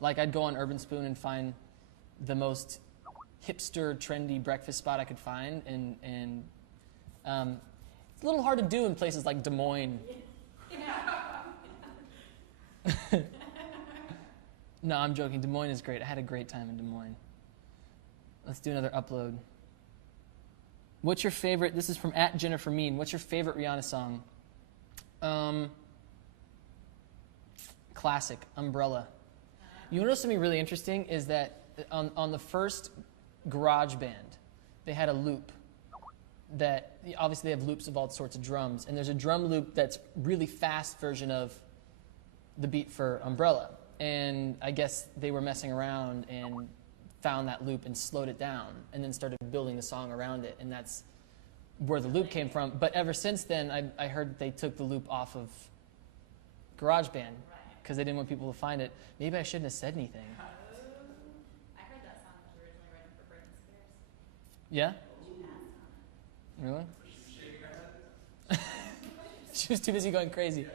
Like I'd go on Urban Spoon and find the most hipster, trendy breakfast spot I could find, and it's a little hard to do in places like Des Moines. No, I'm joking. Des Moines is great. I had a great time in Des Moines. Let's do another upload. What's your favorite? This is from @JenniferMean. What's your favorite Rihanna song? Classic, Umbrella. You know something really interesting is that on the first GarageBand, they had a loop that, obviously they have loops of all sorts of drums, and there's a drum loop that's really fast version of the beat for Umbrella. And I guess they were messing around and found that loop and slowed it down and then started building the song around it, and that's where the loop came from. But ever since then, I heard that they took the loop off of GarageBand because they didn't want people to find it. Maybe I shouldn't have said anything. I heard that song was originally written for Britney Spears. Yeah? Really? She was too busy going crazy.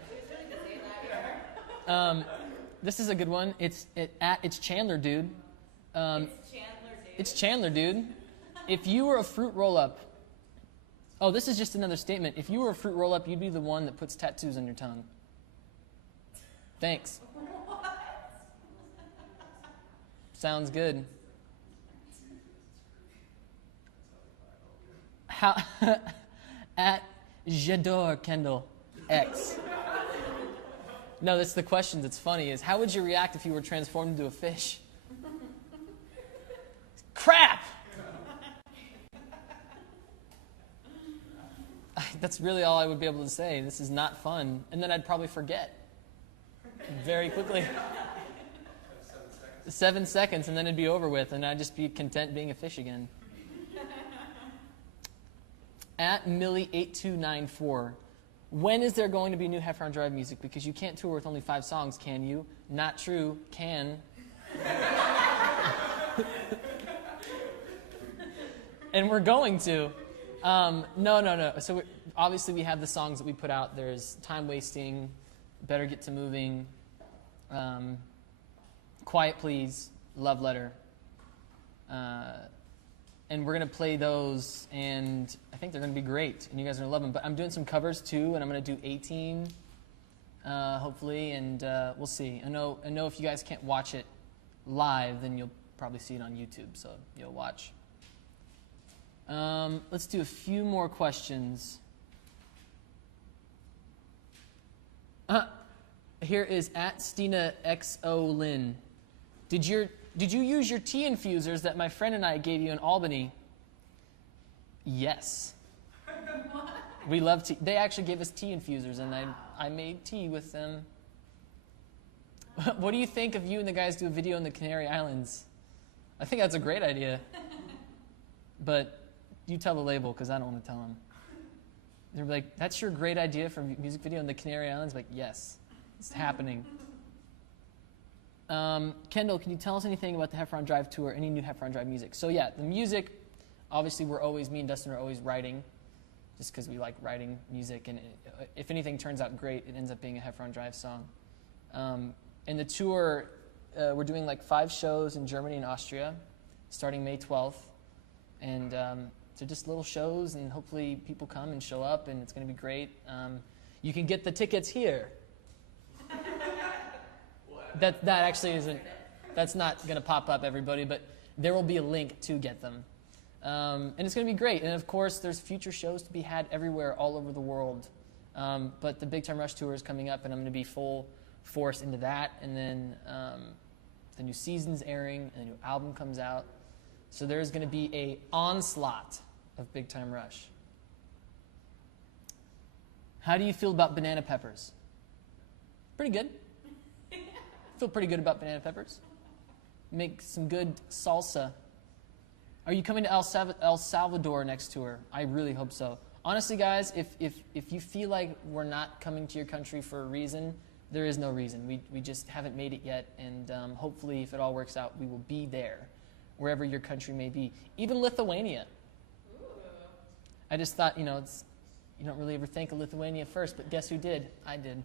This is a good one. It's Chandler, dude. It's Chandler, dude. If you were a fruit roll-up, oh, this is just another statement. If you were a fruit roll-up, you'd be the one that puts tattoos on your tongue. Thanks. What? Sounds good. How @J'adore Kendall X. No, that's the question that's funny is, how would you react if you were transformed into a fish? Crap! That's really all I would be able to say. This is not fun. And then I'd probably forget very quickly. 7 seconds, and then it'd be over with, and I'd just be content being a fish again. @Millie8294. When is there going to be new Heffron Drive music? Because you can't tour with only 5 songs, can you? Not true. Can. And we're going to. No. So obviously we have the songs that we put out. There's Time Wasting, Better Get to Moving, Quiet Please, Love Letter. And we're going to play those, and I think they're going to be great, and you guys are going to love them. But I'm doing some covers, too, and I'm going to do 18, hopefully, and we'll see. I know if you guys can't watch it live, then you'll probably see it on YouTube, so you'll watch. Let's do a few more questions. Here is @StinaXOLyn. Did you use your tea infusers that my friend and I gave you in Albany? Yes. What? We love tea. They actually gave us tea infusers, and I made tea with them. What do you think of you and the guys do a video in the Canary Islands? I think that's a great idea. But you tell the label, because I don't want to tell them. They're like, that's your great idea for a music video in the Canary Islands? Like, yes, it's happening. Kendall, can you tell us anything about the Heffron Drive tour, any new Heffron Drive music? So yeah, the music, obviously me and Dustin are always writing, just because we like writing music, and if anything turns out great, it ends up being a Heffron Drive song. And the tour, we're doing like 5 shows in Germany and Austria, starting May 12th, and they're just little shows, and hopefully people come and show up, and it's going to be great. You can get the tickets here. That actually isn't, that's not going to pop up, everybody, but there will be a link to get them. And it's going to be great. And of course, there's future shows to be had everywhere, all over the world. But the Big Time Rush tour is coming up, and I'm going to be full force into that. And then the new season's airing, and the new album comes out. So there's going to be an onslaught of Big Time Rush. How do you feel about banana peppers? Pretty good. Feel pretty good about banana peppers. Make some good salsa. Are you coming to El Salvador next tour? I really hope so. Honestly, guys, if you feel like we're not coming to your country for a reason, there is no reason. We just haven't made it yet, and hopefully, if it all works out, we will be there, wherever your country may be. Even Lithuania. Ooh. I just thought, you don't really ever think of Lithuania first, but guess who did? I did.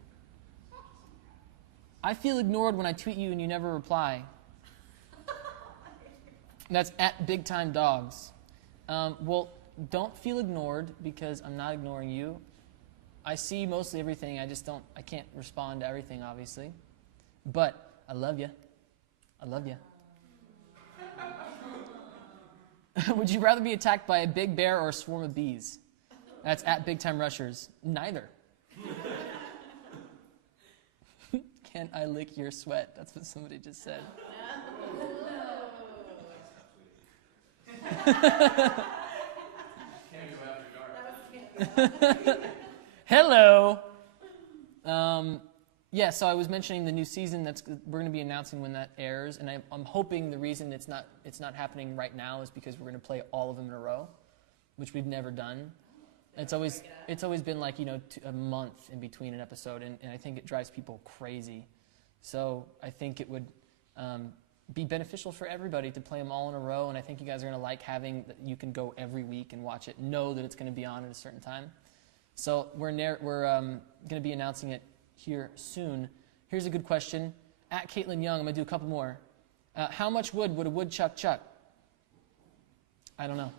I feel ignored when I tweet you and you never reply. That's at Big Time Dogs. Well, don't feel ignored because I'm not ignoring you. I see mostly everything. I can't respond to everything, obviously. But I love you. I love you. Would you rather be attacked by a big bear or a swarm of bees? That's at Big Time Rushers. Neither. Can I lick your sweat? That's what somebody just said. Hello. Yeah, so I was mentioning the new season. We're going to be announcing when that airs, and I'm hoping the reason it's not happening right now is because we're going to play all of them in a row, which we've never done. It's always been like a month in between an episode, and I think it drives people crazy. So I think it would be beneficial for everybody to play them all in a row, and I think you guys are going to like having that you can go every week and watch it, know that it's going to be on at a certain time. So we're going to be announcing it here soon. Here's a good question. At Caitlin Young, I'm going to do a couple more. How much wood would a woodchuck chuck? I don't know.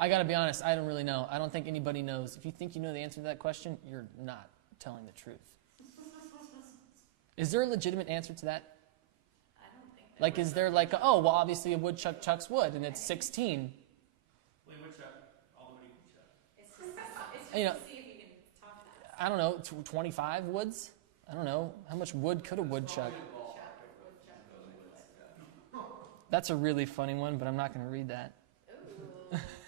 I got to be honest, I don't really know. I don't think anybody knows. If you think you know the answer to that question, you're not telling the truth. Is there a legitimate answer to that? I don't think that. Like, is there like, obviously a woodchuck chucks wood, and it's 16. Well, woodchuck, all the way to chuck. It's just to see if you can talk that. I don't know, 25 woods? I don't know. How much wood could a woodchuck? That's a really funny one, but I'm not going to read that.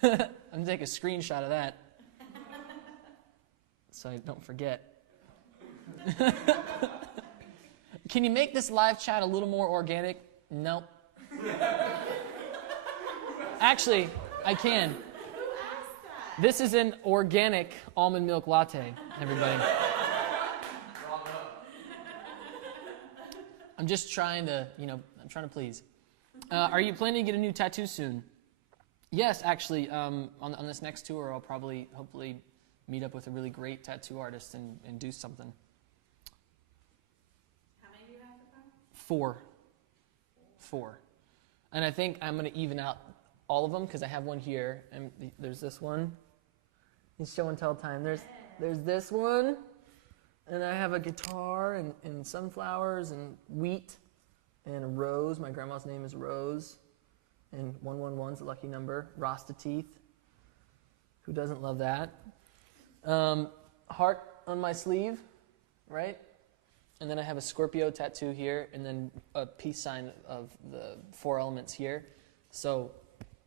I'm going to take a screenshot of that so I don't forget. Can you make this live chat a little more organic? Nope. Actually, I can. Who asked that? This is an organic almond milk latte, everybody. I'm just trying to, I'm trying to please. Are you planning to get a new tattoo soon? Yes, actually, on this next tour, I'll probably, hopefully, meet up with a really great tattoo artist and do something. How many do you have so far? 4. And I think I'm going to even out all of them because I have one here, and there's this one. It's show and tell time. There's this one, and I have a guitar and sunflowers and wheat and a rose. My grandma's name is Rose. And 111's a lucky number. Rasta teeth. Who doesn't love that? Heart on my sleeve, right? And then I have a Scorpio tattoo here, and then a peace sign of the 4 elements here. So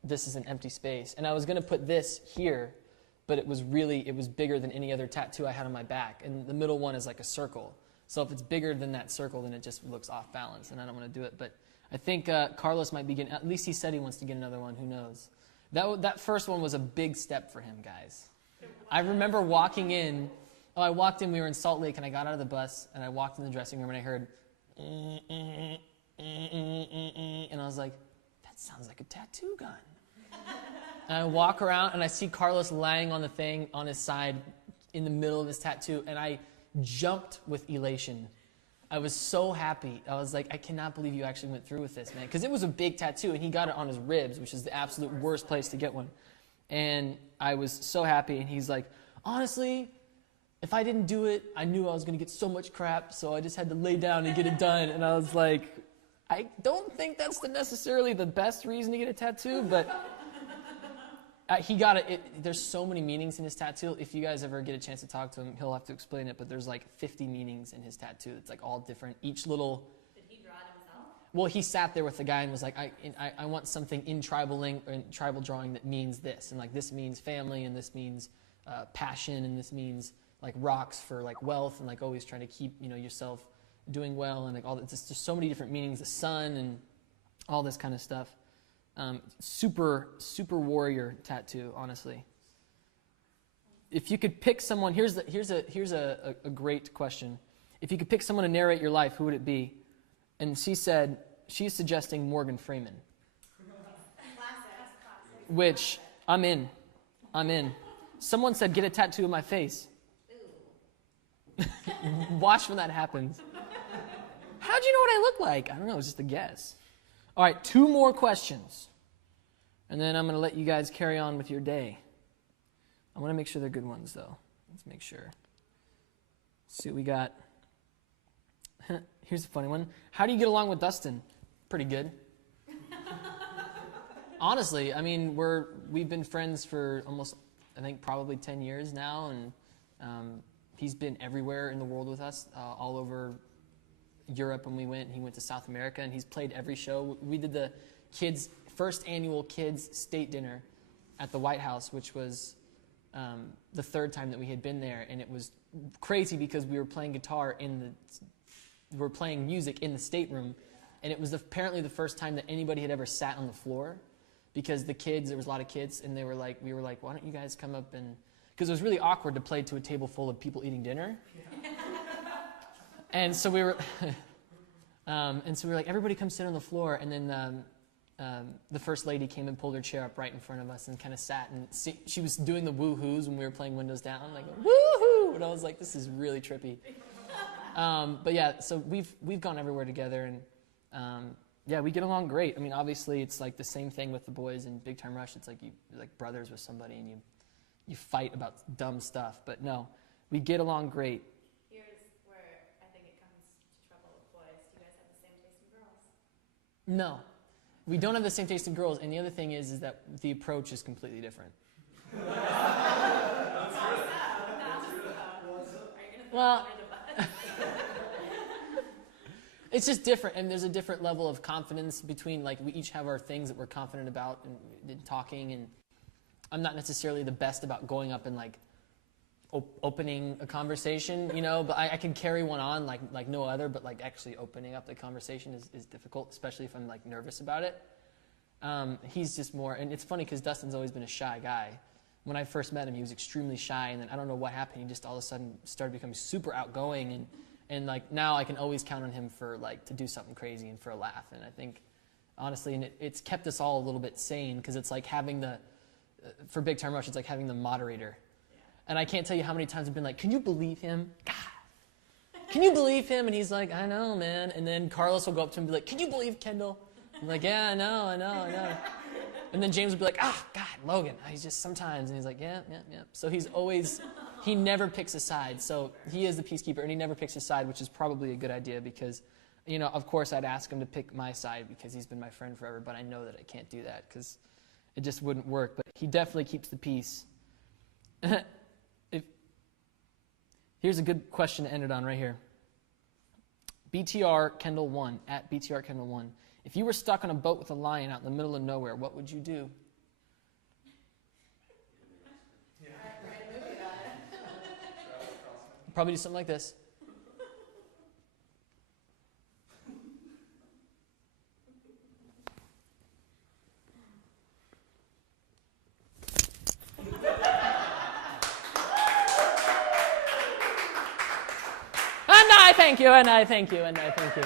this is an empty space. And I was going to put this here, but it was bigger than any other tattoo I had on my back. And the middle one is like a circle. So if it's bigger than that circle, then it just looks off balance, and I don't want to do it. But I think Carlos might be getting, at least he said he wants to get another one. Who knows? That first one was a big step for him, guys. I remember walking in. I walked in. We were in Salt Lake, and I got out of the bus, and I walked in the dressing room, and I heard, and I was like, that sounds like a tattoo gun. And I walk around, and I see Carlos lying on the thing on his side in the middle of his tattoo, and I jumped with elation. I was so happy. I was like, I cannot believe you actually went through with this, man. Because it was a big tattoo, and he got it on his ribs, which is the absolute worst place to get one. And I was so happy, and he's like, honestly, if I didn't do it, I knew I was going to get so much crap, so I just had to lay down and get it done. And I was like, I don't think that's necessarily the best reason to get a tattoo, but he got it. There's so many meanings in his tattoo. If you guys ever get a chance to talk to him, he'll have to explain it, but there's like 50 meanings in his tattoo. It's like all different. Each little... Did he draw it himself? Well, he sat there with the guy and was like, I want something in tribal drawing that means this. And like this means family, and this means passion, and this means like rocks for like wealth, and like always trying to keep yourself doing well, and like all that. Just so many different meanings. The sun and all this kind of stuff. Super warrior tattoo, honestly. If you could pick someone, here's a great question. If you could pick someone to narrate your life, who would it be? And she said she's suggesting Morgan Freeman. Which I'm in. Someone said get a tattoo of my face. Watch when that happens. how'd you know what I look like? I don't know, it was just a guess. All right, 2 more questions. And then I'm going to let you guys carry on with your day. I want to make sure they're good ones, though. Let's make sure. Let's see what we got. Here's a funny one. How do you get along with Dustin? Pretty good. Honestly, I mean, we've been friends for almost, I think, probably 10 years now, and he's been everywhere in the world with us, all over Europe when we went. He went to South America, and he's played every show. We did the first annual kids state dinner at the White House, which was the 3rd time that we had been there, and it was crazy because we were playing guitar we were playing music in the stateroom, and it was apparently the first time that anybody had ever sat on the floor, because there was a lot of kids, and we were like, why don't you guys come up and, because it was really awkward to play to a table full of people eating dinner. And so we were like, everybody come sit on the floor, and then the First Lady came and pulled her chair up right in front of us and kind of sat, and she was doing the woo-hoos when we were playing Windows Down, like, woo-hoo! And I was like, this is really trippy. But yeah, so we've gone everywhere together, and yeah, we get along great. I mean, obviously, it's like the same thing with the boys in Big Time Rush. It's like you're like brothers with somebody, and you fight about dumb stuff. But no, we get along great. Here's where I think it comes to trouble with boys. Do you guys have the same taste in girls? No, we don't have the same taste in girls. And the other thing is that the approach is completely different. Well, it's just different, and there's a different level of confidence between, like, we each have our things that we're confident about and talking, and I'm not necessarily the best about going up and, like, opening a conversation, you know, but I can carry one on like no other, but, like, actually opening up the conversation is difficult, especially if I'm, like, nervous about it. He's just more, and it's funny because Dustin's always been a shy guy. When I first met him, he was extremely shy, and then I don't know what happened, he just all of a sudden started becoming super outgoing, and like now I can always count on him for, like, to do something crazy and for a laugh. And I think, honestly, and it's kept us all a little bit sane, because it's like having for Big Time Rush, it's like having the moderator. Yeah. And I can't tell you how many times I've been like, can you believe him? God, can you believe him? And he's like, I know, man. And then Carlos will go up to him and be like, can you believe Kendall? I'm like, yeah, I know. And then James would be like, God, Logan, he's just sometimes. And he's like, yeah. So he never picks a side. So he is the peacekeeper, and he never picks a side, which is probably a good idea because, you know, of course I'd ask him to pick my side because he's been my friend forever, but I know that I can't do that because it just wouldn't work. But he definitely keeps the peace. Here's a good question to end it on right here. BTR Kendall 1, at BTR Kendall 1. If you were stuck on a boat with a lion out in the middle of nowhere, what would you do? Probably do something like this. And I thank you, and I thank you, and I thank you.